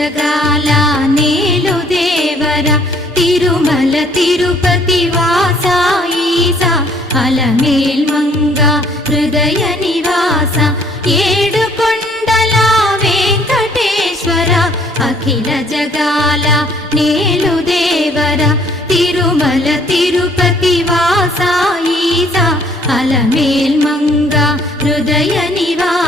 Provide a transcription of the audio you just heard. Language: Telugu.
జగాల నేలు దేవర తిరుమల తిరుపతి వాస ఈసా అలమేల్ మంగ హృదయ నివాస ఏడు కొండల వెంకటేశ్వర అఖిల జగాల నేలు దేవర తిరుమల తిరుపతి వాస ఈసా అలమేల్ మంగ హృదయ నివాస